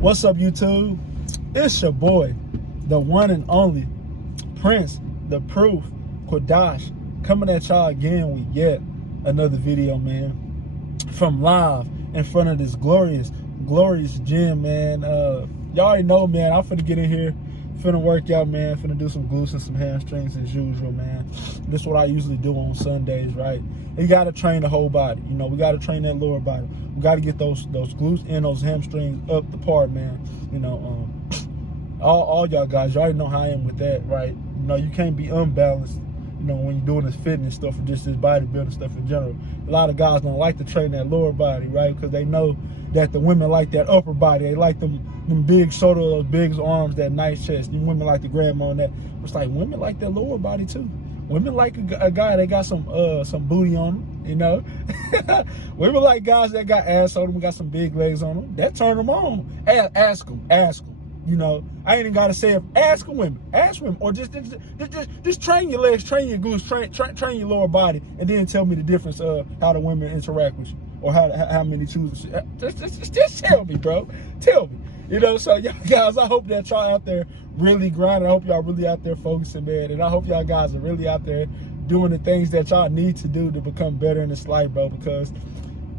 What's up, YouTube? It's your boy, the one and only Prince, the Proof, Quadash, coming at y'all again with yet another video, man. From live in front of this glorious gym, man. Y'all already know, man. I'm finna get in here, finna work out, man. Finna do some glutes and some hamstrings as usual, man. This is what I usually do on Sundays, right? You gotta train the whole body. You know, we gotta train that lower body. We gotta get those glutes and those hamstrings up the part, man. You know, all y'all guys, y'all already know how I am with that, right? You know, you can't be unbalanced, you know, when you're doing this fitness stuff or just this bodybuilding stuff in general. A lot of guys don't like to train that lower body, right? Because they know that the women like that upper body. They like them big shoulders, those big arms, that nice chest. You women like to grab on that. It's like women like that lower body too. Women like a guy that got some booty on them, you know. Women like guys that got ass on them, got some big legs on them. That turn them on. Ask them. You know, I ain't even gotta say it. Ask women, or just train your legs, train your glutes, train your lower body, and then tell me the difference of how the women interact with you, or how many choose. Just tell me, bro. Tell me. You know, so y'all guys, I hope that y'all out there really grinding. I hope y'all really out there focusing, man, and I hope y'all guys are really out there doing the things that y'all need to do to become better in this life, bro. Because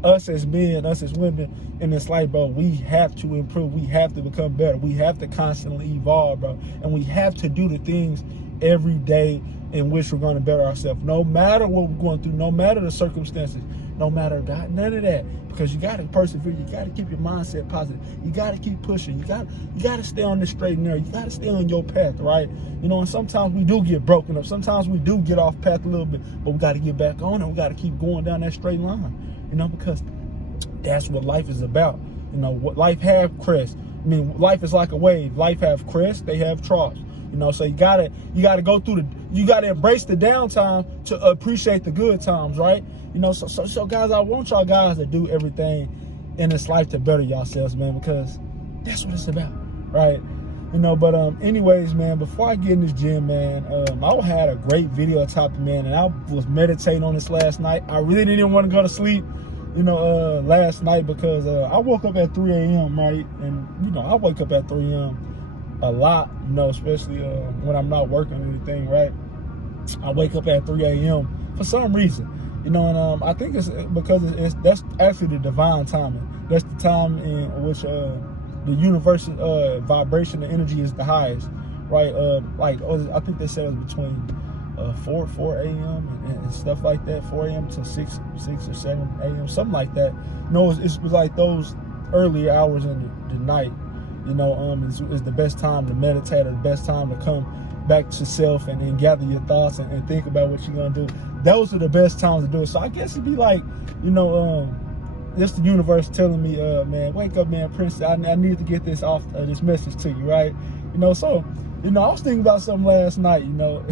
us as men, us as women in this life, bro, we have to improve. We have to become better. We have to constantly evolve, bro. And we have to do the things every day in which we're going to better ourselves. No matter what we're going through, no matter the circumstances, no matter God, none of that. Because you got to persevere. You got to keep your mindset positive. You got to keep pushing. You got to stay on the straight and narrow. You got to stay on your path, right? You know, and sometimes we do get broken up. Sometimes we do get off path a little bit, but we got to get back on it. We got to keep going down that straight line. You know, because that's what life is about. You know, what life have crests. I mean, life is like a wave. Life have crests, they have troughs. You know, so you gotta go through you gotta embrace the downtime to appreciate the good times, right? You know, so guys, I want y'all guys to do everything in this life to better yourselves, man, because that's what it's about, right? You know, but anyways, man, before I get in this gym, man, I had a great video topic, man, and I was meditating on this last night. I really didn't want to go to sleep, you know, last night because I woke up at 3 a.m., right? And, you know, I wake up at 3 a.m. a lot, you know, especially when I'm not working or anything, right? I wake up at 3 a.m. for some reason, you know, and I think it's because that's actually the divine timing. That's the time in which the universal vibration and energy is the highest, right? I think they said it was between 4 a.m. and stuff like that, 4 a.m. to 6 or 7 a.m., something like that. No, it was like those early hours in the night, you know, is the best time to meditate, or the best time to come back to self and gather your thoughts and think about what you're gonna do. Those are the best times to do it. So I guess it'd be like, you know, just the universe telling me, man, wake up, man, Prince, I need to get this off, this message to you, right? You know, so, you know, I was thinking about something last night, you know,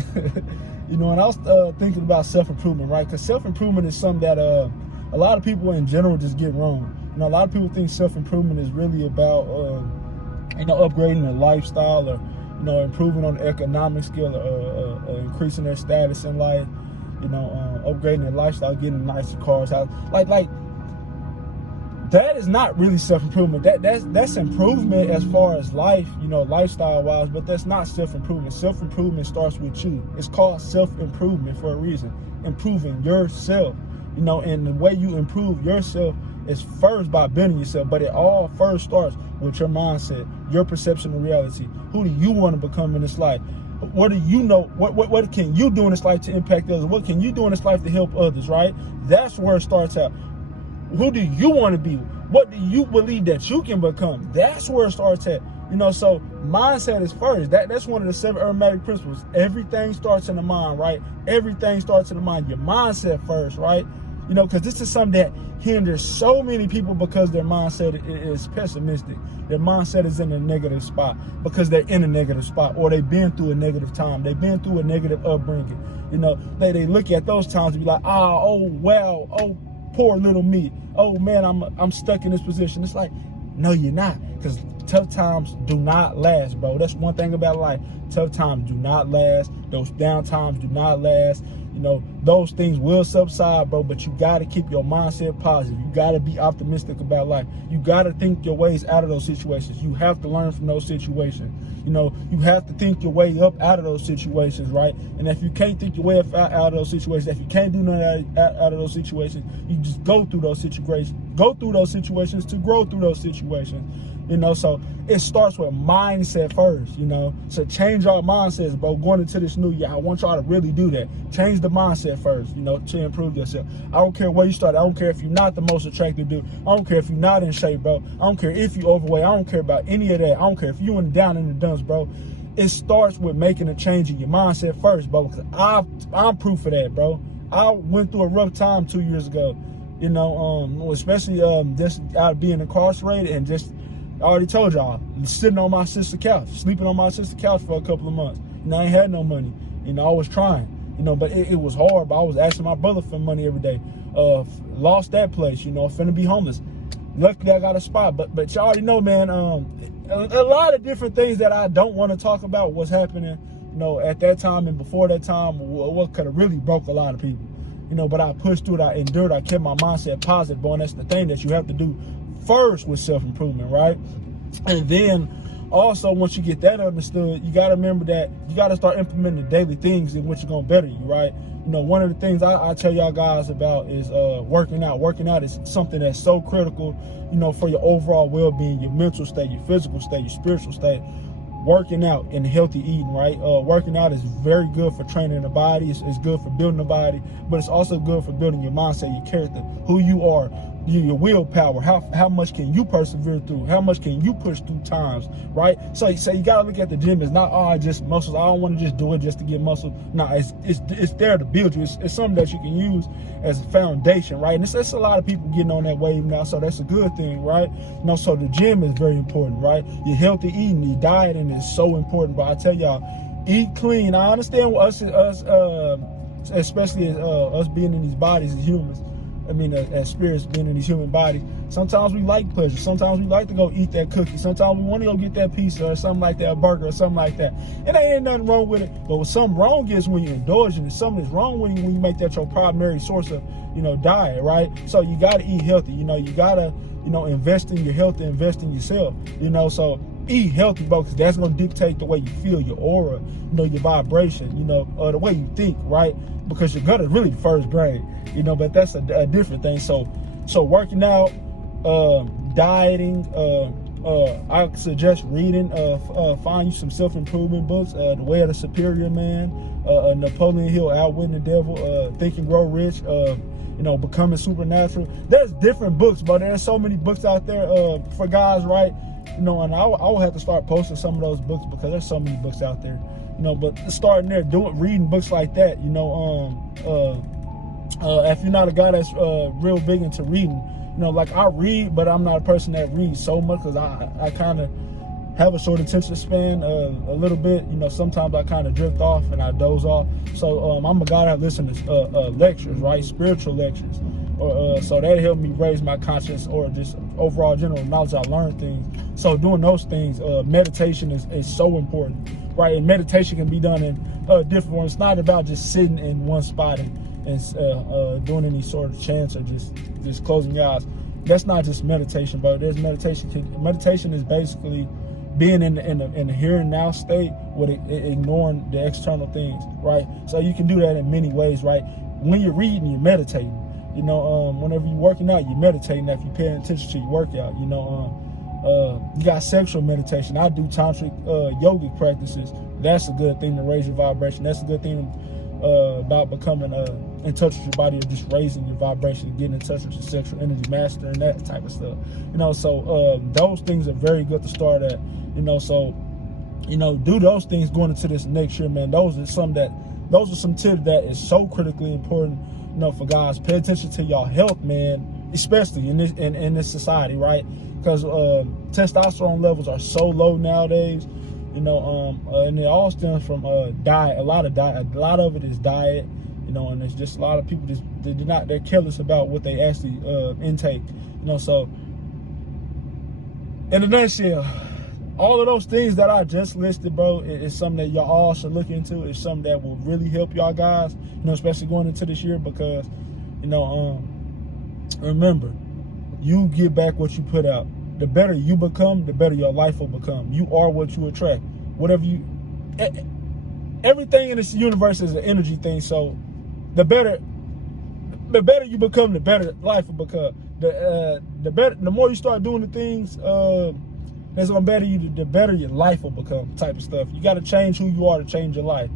you know, and I was thinking about self-improvement, right? Because self-improvement is something that a lot of people in general just get wrong. You know, a lot of people think self-improvement is really about, you know, upgrading their lifestyle, or, you know, improving on the economic skill, or increasing their status in life, you know, upgrading their lifestyle, getting nicer cars, like that is not really self-improvement. That's improvement as far as life, you know, lifestyle-wise, but that's not self-improvement. Self-improvement starts with you. It's called self-improvement for a reason. Improving yourself, you know, and the way you improve yourself is first by bettering yourself, but it all first starts with your mindset, your perception of reality. Who do you want to become in this life? What do you know? What can you do in this life to impact others? What can you do in this life to help others, right? That's where it starts out. Who do you want to be? What do you believe that you can become? That's where it starts at. You know, so mindset is first. That's one of the 7 aromatic principles. Everything starts in the mind, right? Everything starts in the mind. Your mindset first, right? You know, because this is something that hinders so many people because their mindset is pessimistic. Their mindset is in a negative spot because they're in a negative spot, or they've been through a negative time. They've been through a negative upbringing. You know, they look at those times and be like, oh, wow, oh, poor little me. Oh, man, I'm stuck in this position. It's like, no, you're not, because tough times do not last, bro. That's one thing about life. Tough times do not last. Those down times do not last. You You know, those things will subside, bro, but you got to keep your mindset positive. You got to be optimistic about life. You got to think your ways out of those situations. You have to learn from those situations. You know, you have to think your way up out of those situations, right? And if you can't think your way up out of those situations, if you can't do nothing out of those situations, you just go through those situations. Go through those situations to grow through those situations. You know, so it starts with mindset first, you know. So change our mindsets, bro. Going into this new year, I want y'all to really do that. Change the mindset first, you know, to improve yourself. I don't care where you start. I don't care if you're not the most attractive dude. I don't care if you're not in shape, bro. I don't care if you're overweight. I don't care about any of that. I don't care if you're down in the dumps, bro. It starts with making a change in your mindset first, bro. Because I'm proof of that, bro. I went through a rough time 2 years ago, you know, especially just out of being incarcerated and just, I already told y'all, sitting on my sister's couch, sleeping on my sister's couch for a couple of months. And I ain't had no money. You know, I was trying, you know, but it was hard. But I was asking my brother for money every day. Lost that place, you know, finna be homeless. Luckily, I got a spot. But y'all already know, man, a lot of different things that I don't want to talk about what's happening, you know, at that time and before that time, what could have really broke a lot of people. You know, but I pushed through it, I endured, I kept my mindset positive, boy, and that's the thing that you have to do first with self-improvement, right? And then also, once you get that understood, you got to remember that you got to start implementing the daily things in which are going to better you, right? You know, one of the things I tell y'all guys about is working out. Working out is something that's so critical, you know, for your overall well-being, your mental state, your physical state, your spiritual state. Working out and healthy eating, right? Working out is very good for training the body. It's good for building the body, but it's also good for building your mindset, your character, who you are, your willpower. How much can you persevere through? How much can you push through times, right? So you gotta look at the gym as not, oh, just muscles. I don't want to just do it just to get muscle. No, it's there to build you. It's something that you can use as a foundation, right? And it's a lot of people getting on that wave now, so that's a good thing, right? You know, so the gym is very important, right? Your healthy eating, your dieting is so important. But I tell y'all, eat clean. I understand us, especially as us being in these bodies as humans. I mean, as spirits being in these human bodies, sometimes we like pleasure. Sometimes we like to go eat that cookie. Sometimes we want to go get that pizza or something like that, a burger or something like that. And there ain't nothing wrong with it. But what something wrong is when you indulge in it. Something is wrong when you make that your primary source of, you know, diet, right? So you got to eat healthy. You know, you got to, you know, invest in your health and invest in yourself. You know, so eat healthy, bro, because that's going to dictate the way you feel, your aura, you know, your vibration, you know, the way you think, right? Because your gut is really the first brain, you know, but that's a different thing. So working out, dieting, I suggest reading, find you some self-improvement books, The Way of the Superior Man, Napoleon Hill, Outwitting the Devil, Think and Grow Rich, you know, Becoming Supernatural. There's different books, but there's so many books out there for guys, right? You know, and I will have to start posting some of those books because there's so many books out there, you know, but starting there, reading books like that, you know, if you're not a guy that's real big into reading, you know, like I read, but I'm not a person that reads so much because I kind of have a short attention span a little bit. You know, sometimes I kind of drift off and I doze off. So I'm a guy that listens to lectures, right? Spiritual lectures. So that helped me raise my conscience or just overall general knowledge. I learned things. So doing those things, meditation is so important, right? And meditation can be done in different ways. It's not about just sitting in one spot and doing any sort of chants or just closing your eyes. That's not just meditation, but there's meditation. Meditation is basically being in the here and now state with ignoring the external things, right? So you can do that in many ways, right? When you're reading, you're meditating. You know, whenever you're working out, you're meditating. If you're paying attention to your workout, you know, you got sexual meditation. I do tantric yogic practices. That's a good thing to raise your vibration. That's a good thing about becoming in touch with your body, or just raising your vibration, getting in touch with your sexual energy, mastering that type of stuff. You know, so those things are very good to start at. You know, so you know, do those things going into this next year, man. Those are some tips that is so critically important. You know, for guys, pay attention to your health, man, especially in this society, right? Because testosterone levels are so low nowadays. You know, and it all stems from diet. A lot of it is diet. You know, and it's just a lot of people they're careless about what they actually intake. You know, so in a nutshell, all of those things that I just listed, bro, is something that y'all all should look into. It's something that will really help y'all guys, especially going into this year, because, remember, you get back what you put out. The better you become, the better your life will become. You are what you attract. Everything in this universe is an energy thing. So the better you become, the better life will become. The more you start doing the things that's gonna better you, the better your life will become. Type of stuff. You got to change who you are to change your life.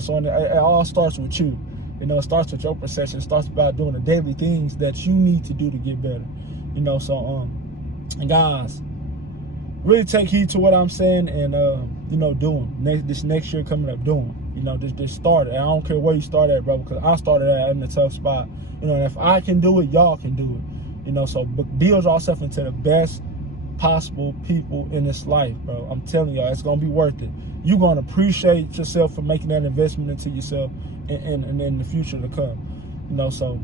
So it all starts with you. It starts with your perception. It starts about doing the daily things that you need to do to get better. And guys, really take heed to what I'm saying, and doing this next year coming up, doing. Just start it. And I don't care where you start at, bro, because I started at in a tough spot. And if I can do it, y'all can do it. So build yourself into the best possible people in this life, bro. I'm telling y'all, it's gonna be worth it. You're gonna appreciate yourself for making that investment into yourself and in the future to come. So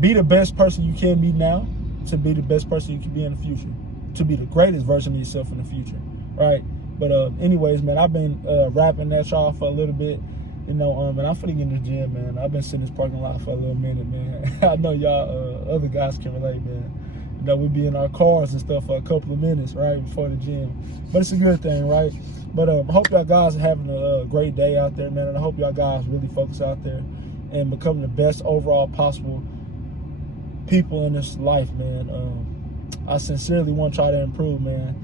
be the best person you can be now to be the best person you can be in the future, to be the greatest version of yourself in the future, right? But anyways, man, I've been rapping at y'all for a little bit, and I'm finna get in the gym, man. I've been sitting in this parking lot for a little minute, man. I know y'all other guys can relate, man. We be in our cars and stuff for a couple of minutes, right, before the gym. But it's a good thing, right? But I hope y'all guys are having a great day out there, man. And I hope y'all guys really focus out there and become the best overall possible people in this life, man. I sincerely want to try to improve, man,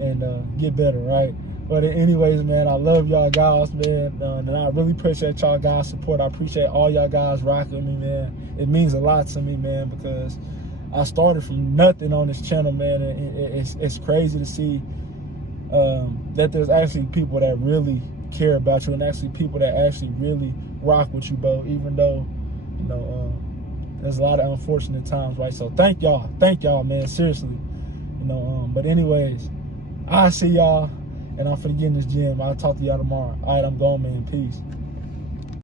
and get better, right? But anyways, man, I love y'all guys, man, and I really appreciate y'all guys' support. I appreciate all y'all guys rocking with me, man. It means a lot to me, man, because I started from nothing on this channel, man, and it's crazy to see that there's actually people that really care about you, and actually people that actually really rock with you, bro, even though, there's a lot of unfortunate times, right? So thank y'all, man, seriously, but anyways, I'll see y'all, and I'm finna get in this gym. I'll talk to y'all tomorrow. All right, I'm going, man. Peace.